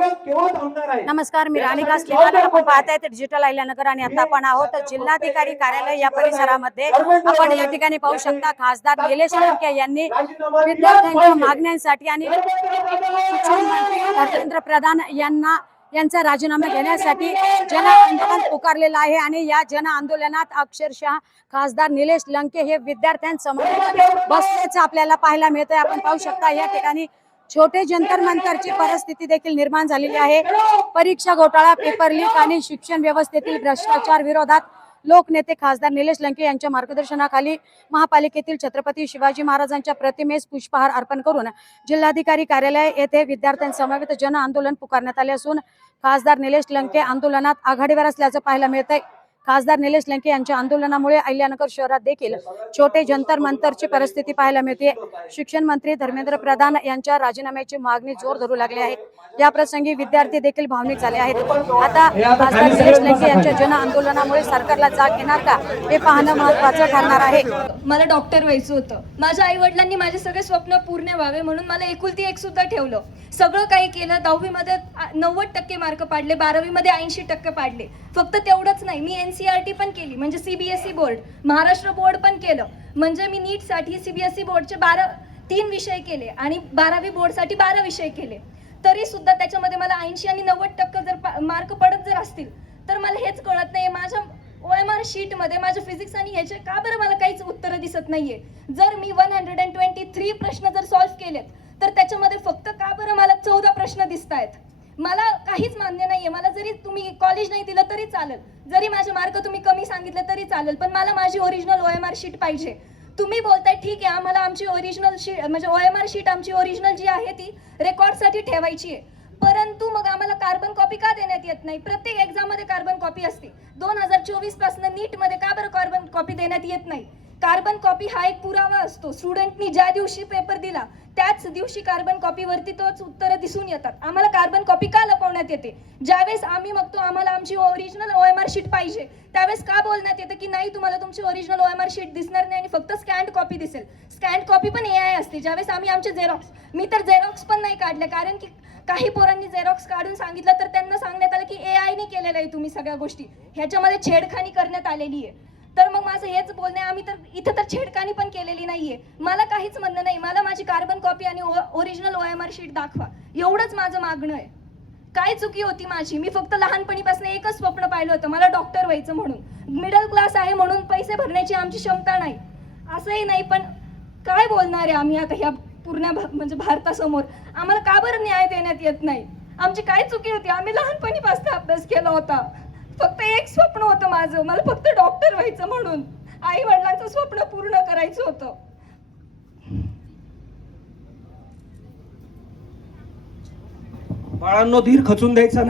केव्हा थांबणार आहे? नमस्कार, मी राणिका स्लेमान. आपण पाहताय ते डिजिटल अहिल्यानगर आणि आता आपण आहोत जिल्हाधिकारी कार्यालय या परिसरामध्ये. आपण या ठिकाणी पाहू शकता खासदार निलेश लंके यांनी विद्यार्थ्यांच्या मागण्यांसाठी आणि शिक्षण मंत्री धर्मेंद्र प्रधान यांचा राजीनामा घेण्यासाठी जन आंदोलन पुकारलेलं आहे आणि या जन आंदोलनात अक्षरशः खासदार निलेश लंके हे विद्यार्थ्यांसमोर बसल्याचं आपल्याला पाहायला मिळतंय. आपण पाहू शकता या ठिकाणी छोटे जंतर मंतरची परिस्थिती देखील निर्माण झालेली आहे. परीक्षा घोटाळा, पेपर लीक आणि शिक्षण व्यवस्थेतील भ्रष्टाचार विरोधात लोकनेते खासदार निलेश लंके यांच्या मार्गदर्शनाखाली महापालिकेतील छत्रपती शिवाजी महाराजांच्या प्रतिमेस पुष्पहार अर्पण करून जिल्हाधिकारी कार्यालय येथे विद्यार्थ्यांसमवेत जन आंदोलन पुकारण्यात आले असून खासदार निलेश लंके आंदोलनात आघाडीवर असल्याचं पाहायला मिळतंय. खासदार निलेश लंके यांच्या आंदोलनामुळे अहिल्यानगर शहरात देखील छोटे जंतर मंतरची परिस्थिती पाहायला मिळते. शिक्षण मंत्री धर्मेंद्र प्रधान यांच्या राजीनाम्याची मागणी जोर धरू लागली आहे. या प्रसंगी विद्यार्थी देखील भावनिक झाले आहेत. आता खासदार निलेश लंके यांच्या जन आंदोलनामुळे सरकारला जाग येणार का हे पाहणं महत्त्वाचं ठरणार आहे. मला डॉक्टर व्हायचं होतं. माझ्या आई वडिलांनी माझे सगळे स्वप्न पूर्ण व्हावे म्हणून मला एकुलती एक सुद्धा ठेवलं. सगळं काही केलं. 10वी मध्ये 90% मार्क पाडले, 12वी मध्ये 80% पाडले. फक्त तेवढंच नाही, मी NCERT पण केली, म्हणजे CBSE बोर्ड, महाराष्ट्र बोर्ड पण केलं. म्हणजे मी नीट साठी CBSE बोर्डचे 3 विषय केले आणि 12वी बोर्डसाठी 12 विषय केले. तरी सुद्धा त्याच्यामध्ये मला 80 आणि 90% जर मार्क पडत जर असतील तर मला हेच कळत नाही. माझ्या OMR शीट मध्ये माझ्या फिजिक्स आणि ह्याचे का बरं मला काहीच उत्तर दिसत नाहीये. जर मी 123 प्रश्न जर सॉल्व्ह केलेत तर त्याच्यामध्ये फक्त का बरं मला 14 प्रश्न दिसत आहेत. मला काहीच मान्य नाहीये. मला जरी तुम्ही कॉलेज नाही दिलं तरी चालेल, जरी माझे मार्क तुम्ही कमी सांगितले तरी चालेल, पण मला माझी ओरिजिनल OMR शीट पाहिजे. तुम्ही बोलताय ठीक आहे, आम्हाला आमची ओरिजिनल शीट म्हणजे OMR शीट आमची ओरिजिनल जी आहे ती रेकॉर्डसाठी ठेवायची आहे, परंतु मग आम्हाला कार्बन कॉपी का देण्यात येत नाही? प्रत्येक एक्झाम मध्ये कार्बन कॉपी असते. 2024 पासून नीट मध्ये का बरं कार्बन कॉपी देण्यात येत नाही? कार्बन कॉपी हा एक पुरावा असतो. स्टुडंटनी ज्या दिवशी पेपर दिला त्याच दिवशी कार्बन कॉपी वरती तोच उत्तर दिसून येतात. आम्हाला कार्बन कॉपी का लपवण्यात येते? ज्यावेळेस आम्ही मागतो आम्हाला आमची ओरिजिनल OMR शीट पाहिजे, त्यावेळेस का बोलण्यात येतं की नाही तुम्हाला तुमची ओरिजिनल OMR शीट दिसणार नाही आणि फक्त स्कॅन्ड कॉपी दिसेल. स्कॅन्ड कॉपी पण AI असते. ज्यावेळेस आम्ही आमचे मी तर झेरॉक्स पण नाही काढले, कारण की काही पोरांनी झेरॉक्स काढून सांगितलं तर त्यांना सांगण्यात आलं की AI ने केलेलं आहे तुम्ही सगळ्या गोष्टी, ह्याच्यामध्ये छेडखानी करण्यात आलेली आहे. तर मग माझं हेच बोलणे, आम्ही तर इथं तर छेडखानी पण केलेली नाहीये. मला काहीच म्हणणं नाही, मला माझी कार्बन कॉपी आणि ओरिजिनल OMR शीट दाखवा, एवढंच माझं मागणं आहे. काय चुकी होती माझी? मी फक्त लहानपणीपासून एकच स्वप्न पाहिलं होतं, मला डॉक्टर व्हायचं म्हणून. मिडल क्लास आहे म्हणून पैसे भरण्याची आमची क्षमता नाही असंही नाही, पण काय बोलणार आहे आम्ही आता ह्या पूर्ण म्हणजे भारतासमोर? आम्हाला का बरं न्याय देण्यात येत नाही? आमची काय चुकी होती? आम्ही लहानपणीपासून अभ्यास केला होता. फक्त एक स्वप्न होतं माझं, मला फक्त डॉक्टर व्हायचं म्हणून. आई वडिलांचं स्वप्न पूर्ण करायचं होतं. बाळांनो, धीर खचून द्यायचा नाही.